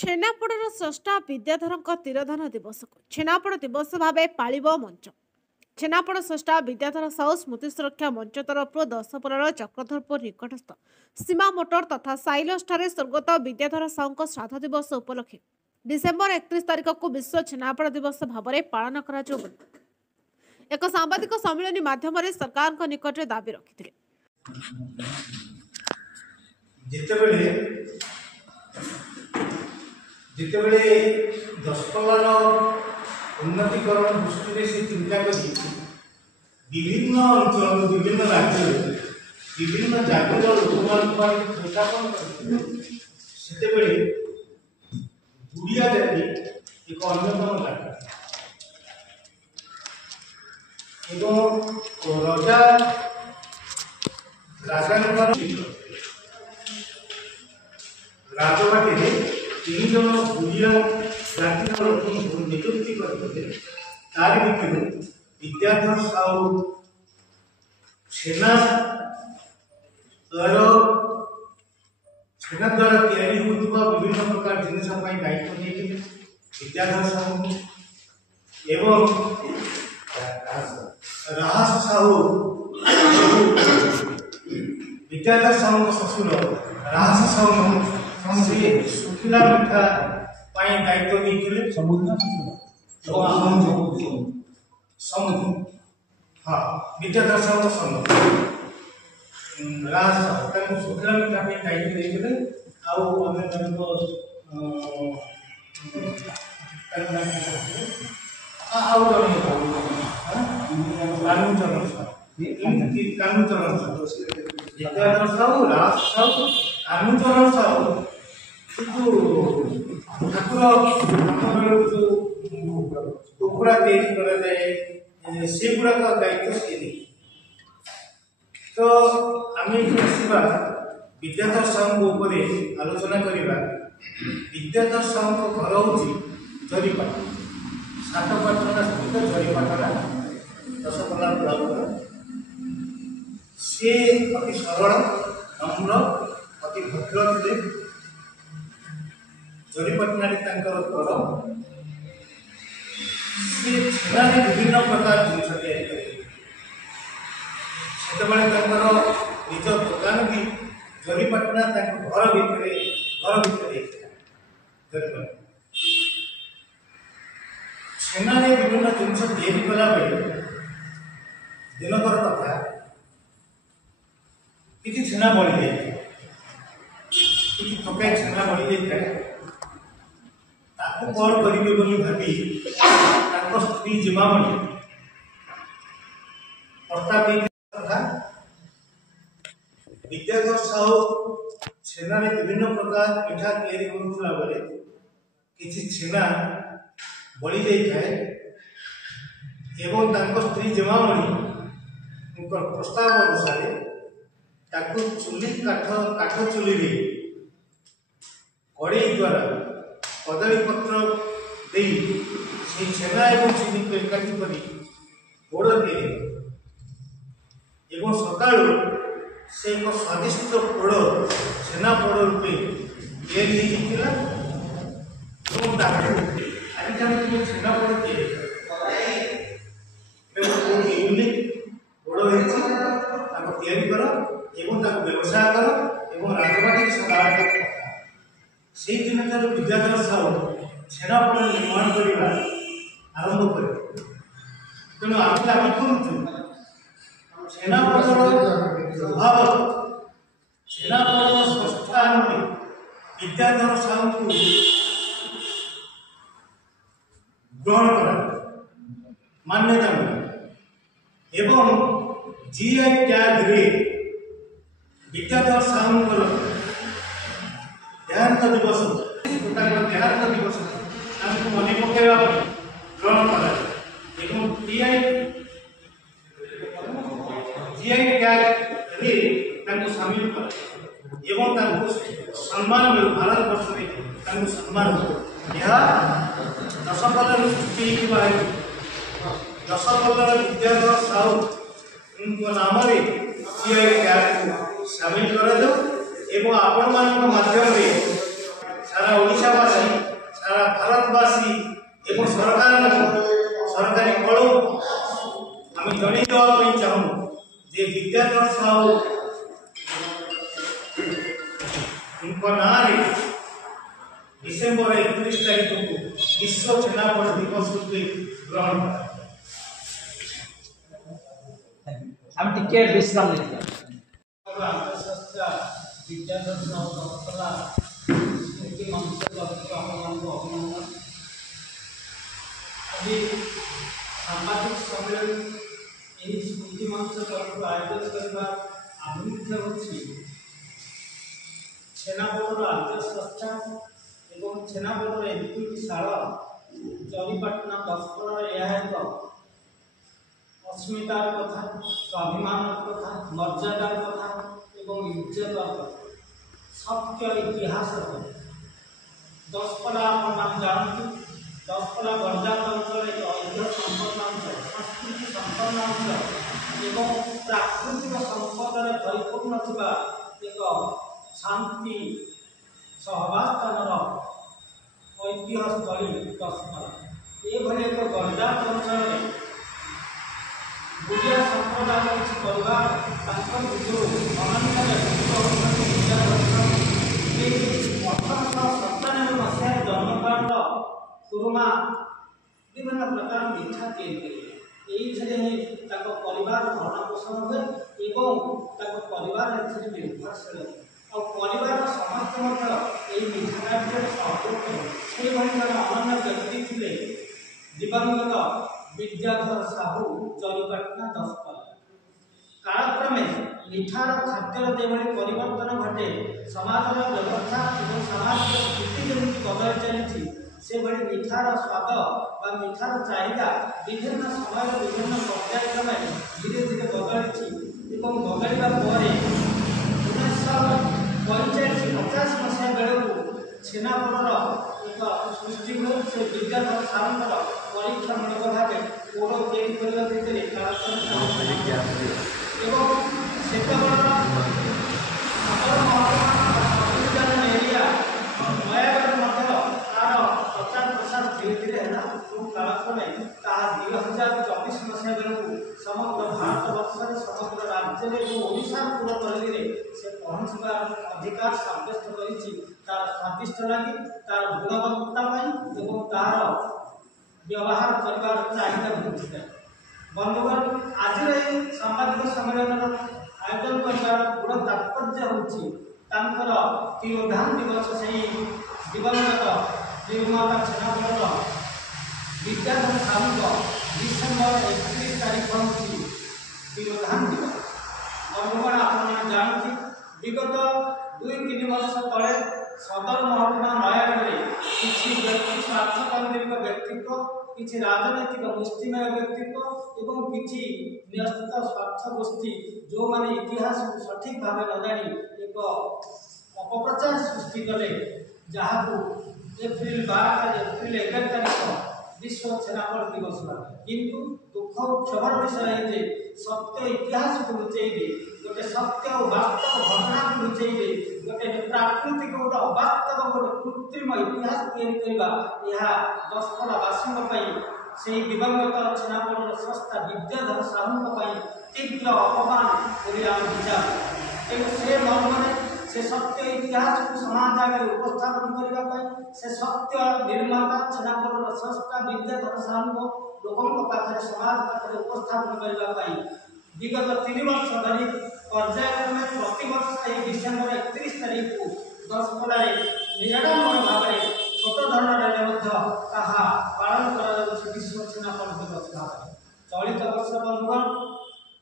छेनापड़र स्रष्टा विद्याधर तिरोधान दिवस को छेनापड़ दिवस भाव पालिब मंच। छेनापड़ स्रष्टा विद्याधर साहू स्मृति सुरक्षा मंच तरफ दशपल्लार चक्रधरपुर निकटस्थ सीमा मोटर तथा साइलसठारे स्वर्गत विद्याधर साहू श्राद्ध दिवस उपलक्षे डिसेम्बर 31 तारिख को विश्व छेनापड़ दिवस भाव में पालन कर एक सांबादिक सम्मेलन माध्यम सरकार निकट दाबी रखिते। जितेबले दशपल्लार उन्नतीकरण दृष्टि से चिंता कर विभिन्न अंचल विभिन्न राज्य विभिन्न जातिर लोक उपस्थापन करते गुड़िया जाति एक अन्यतम जाति रजा राजबाटी तीन जन गुड़िया जातिर लोक नियुक्ति करते तार भितर विद्याधर साहू छेना द्वारा तैयारी होता विभिन्न प्रकार जिनस दायित्व नहीं विद्याधर साहू एवं राहस साहू विद्याधर साहू ससुर राहस साहू सुखिला मिठा दायित्व नहीं हाँ विद्याधर साहू समुद्र राज सुखिला मिठा दायित्व देते कानूचरण विद्याधर साहू राज साहू कानूचरण साहू ठाकुर जो कुकुड़ा तैयारी से गुड़ाक दायित्व सी तो आम विद्याधर साहू आलोचना करवा। विद्याधर साहू घर हूँ जरीपाटा सातपाटना स्थित जरीपाटा दशपल्ला ब्लॉक सी अति सरल नम्र अति भद्र थे जरीपाटना घर सी छेना विभिन्न प्रकार जिन निज दुकान भी जरीपाटना घर भर छेना विभिन्न जिनस तैयारी कला दिनकर कथा कि छेना बढ़ी जाए कि थकाई छेना बढ़ी जाए कौन करेंगे भावी स्त्री जिमामणि प्रस्ताव कथा विद्याधर साहू छेना विभिन्न प्रकार पिठा तैयारी करुला बेले किसी छेना बढ़ी जाए एवं स्त्री जिमामणि प्रस्ताव अनुसार चुली काठ चुली कड़े द्वारा कदली पत्र दे छेना एवं चीनी को एकाठी कर गोड़ दिए एवं सका से एक स्वादिष्ट पोड़ छेना पोड़ रूपे या आज छेना पोड़ यूनिक पोड़ तैयारी कर व्यवसाय कर राजबाटी सदा से दिन विद्याधर साहू छेनापड़ निर्माण करने आरंभ कर तेणु आम करुचु छेनापड़ प्रभाव छेनापड़ स्रष्टा विद्याधर साहू को ग्रहण कर मान्यता मिले एवं जीआई टैग रे विद्याधर साहू देहांत दिवस देहांत दिवस मन पकड़ा ग्रहण कर जीआई टैग रे सामिल कर सम्मान मिलू भारत वर्ष में सम्मान यह दशपल्लार सृष्टि दशपल्लार विद्याधर साहू नाम जीआई टैग को सामिल कर आपण माध्यम सारा ओडिशावासी विद्याधर साहू इनका नारे डिसेंबर 31 तारीख को विश्व छेनापोड़ दिवस रूपे ग्रहण करा। हम टिकेट विश्राम लेते हैं। विद्याधर साहू दस्तला स्मृति मंच अभिनंदन। अभी सामाजिक सम्मेलन यही स्मृति मंच तरफ आयोजन करने आभिमुख्य होची छेनापोड़ आद्य संस्था एवं छेनापोड़ एनक्यूटी शाला जरीपाटना दशपल्ला यह एक अस्मितार कथा, स्वाभिमान कथा, मर्यादार कथा एवं इज्जतर कथा, सत्य इतिहास दशपल्ला आप जानते दशपल्ला गंजाम अंचल एक ऐतिह्य संपन्न अंचल, संस्कृति संपन्न अंचल एवं प्राकृतिक संपदर परिपूर्ण थिबा एक शांति सहबास्थानर ऐतिह्य स्थली दशपल्ला। एभली एक गंजाम अंचल बुढ़िया संप्रदाय किसी परिवार अनन्य मसीह जन्मकाल गुरुमा विभिन्न प्रकार मिठा परिवार भरण पोषण हुए और परिवार निर्भरशील और परिवार समस्त मिठा कार्य सहयोग से अनन्य व्यक्ति थे दिवंगत विद्याधर साहू जरीपाटना दशपल्ला। कालक्रमे मिठार खाद्यर जेभली परिवर्तन घटे समाज व्यवस्था और सामाजिक स्थिति जमी बदल चली से भली मिठार स्वाद व मिठार चाहिदा विभिन्न समय विभिन्न पर्यायक्रमे धीरे धीरे बदली बदलवा 1945 मसीहा बेलू छेनापोड़ एक सृष्टि हुए से विद्याधर साहूर परीक्षामूलक भाव पोड़ तैयारी एरिया नयागढ़ तार प्रचार प्रसार धीरे धीरे है कालक्रमे 2024 मसीहा बेलू समग्र भारत वर्ष समग्र राज्य ओडिशा पूरा परिधि से पहुँचवा अधिकार सब्यस्त कर स्वादिष्ट लगी तार गुणवत्ता एवं तार व्यवहार कर चाहिदा वृद्धि। बंधुगण आज सामाजिक सम्मेलन आयोजन कर बड़ तात्पर्य होकर तिरोधान दिवस से दिवंगत निर्माता छेनापोड़ विद्याधर साहू डिसेंबर 31 तारीख हूँ तिरोधान दिवस। बंधुगण आप जानते विगत 2-3 वर्ष तले सदर महकुमा नयागढ़ किसी व्यक्ति स्वार्थकेन्द्रिक व्यक्तित्व किसी राजनैतिक मुष्टिमेय व्यक्तित्व एवं किसी न्यस्त स्वार्थ गोष्ठी जो माने इतिहास को सठिक भाव न जानी एक अपप्रचार सृष्टि कले जहाँ एप्रिल 11 तारीख विश्व छेनापोड़ दिवस किंतु दुख और क्षमर विषय है सत्य इतिहास को लुचेबे गोटे सत्य और वास्तव घटना को लुचेबे गोटे प्राकृतिक गोटे अवास्तव गोटे कृत्रिम इतिहास तैयारी दशपल्लावासी से दिवंगत छेनापोड़ संस्था विद्याधर साहू तीव्र अपमान विचार से मर्म से सत्य इतिहास को समाज आगे उपस्थापन करने से सत्य निर्माता छेनापोड़ संस्था विद्याधर साहू लोकों पाखे समाज पाखे उपस्थापन करने विगत 3 वर्ष धरी पर्यायक्रमे प्रतिवर्ष डिसेंबर 31 तारीख को दशपल्ला निराडंबर भाव छोट धरण पालन कर विश्व छेनापोड़ दिवस भाव चलित वर्ष बंधुगण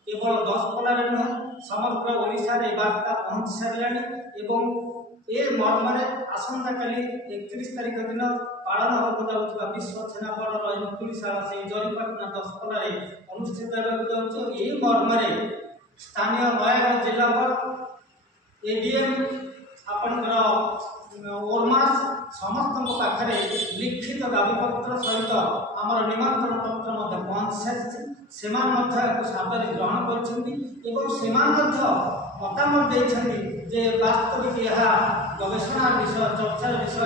केवल दशपल्ला नुहे समग्र ओडिशा रे वार्ता पहुंच सारे एवं ए मर्म आसंता काली 31 तारीख दिन पालन होगा जाऊँगा विश्व छेनापोड़ एनक्यूटी शाला से जरीपाटना दशपल्ला अनुष्ठित होगा मर्म स्थानीय नयागढ़ जिला एडीएम आपणकर ओरमास समस्त पाखे लिखित दाबीपत्र सहित आमर निमंत्रण पत्र पहुंच सारी से सादर ग्रहण कर मतामत जे वास्तविक यह गवेषणा विषय चर्चार विषय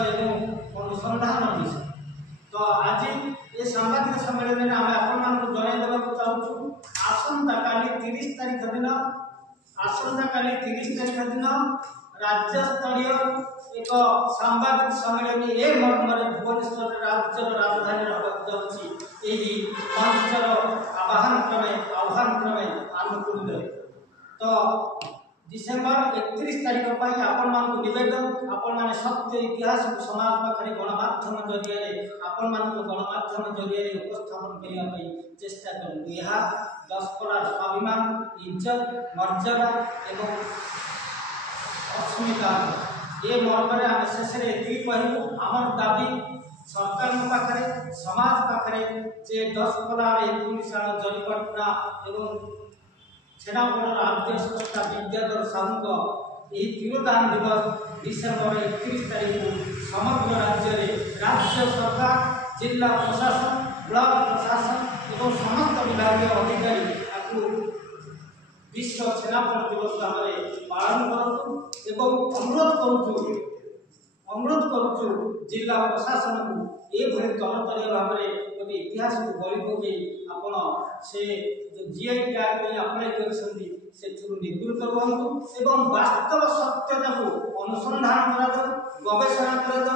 और अनुसंधान विषय। तो आज ये सांबादिक सम्मेलन में आम आपको जनईदेक चाहूँ आसंता काली 30 तारीख दिन ଆସନ୍ତାକାଲି 30 ତାରିଖ ଦିନ ରାଜ୍ୟସ୍ତରୀୟ ଏକ ସାମ୍ବାଦିକ ସମ୍ମିଳନୀ ଏ ମର୍ମରେ ଭୁବନେଶ୍ୱର ରାଜ୍ୟର ରାଜଧାନୀରେ ହେବାକୁ ଯାଉଛି। ଏହି ମଞ୍ଚର ଆହ୍ୱାନ କ୍ରମେ ଅନୁକୂଳ ତ ডিসেম্বর 31 তারিখ পাই আপনার নিবেদন আপনার সত্য ইতিহাস সমাজ পাখে গণমাধ্যম জরিয়ে আপনার গণমাধ্যম জরিয়ে উপস্থাপন করা চেষ্টা করুন। ଏହା দশপরার স্বাভিমান ইজ্জত মর্যাদা এবং অস্মিতা এ মর্মরে আমি শেষে এটি কহিবু আমার দাবি সরকার পাখে সমাজ পাখে যে দশপরার 19 সাল জরিপনা এবং छेनापड़ा आद्य संस्था विद्याधर साहू यही तिरोधान दिवस डिसेम्बर 31 तारीख को समग्र राज्य में राज्य सरकार जिला प्रशासन ब्लॉक प्रशासन और समस्त विभाग अधिकारी विश्व छेनापड़ा दिवस भाव में पालन करूँ अनुरोध करुचु जिला प्रशासन को ये तलतलिया भाव में गोटे इतिहास को बलि पकई आपण से जीआई टैग अप्लाई कर निवृत्त रुहतु एवं वास्तव सत्यता को अनुसंधान करा गवेषणा करा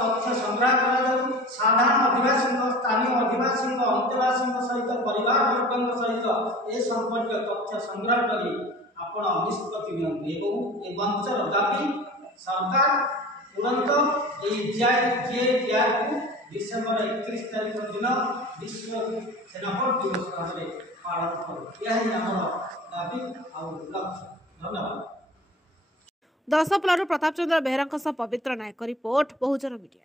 तथ्य संग्रह करा साधारण आदिवासी स्थानीय आदिवासी अंतेवासी सहित परिवार वर्ग सहित ए संपर्क तथ्य संग्रह कर आपण निष्पत्ति नियंतु ए मंचर दाबी सरकार तुरंत जीआई टैग को डिसेम्बर 31 तारीख दिन विश्व सेनापत दिवस भाव में पालन करूँ। यही आम दाबी आ लक्ष्य। धन्यवाद। दशपल्लारू प्रताप चंद्र बेहरा पवित्र नायक रिपोर्ट बहुजन मीडिया।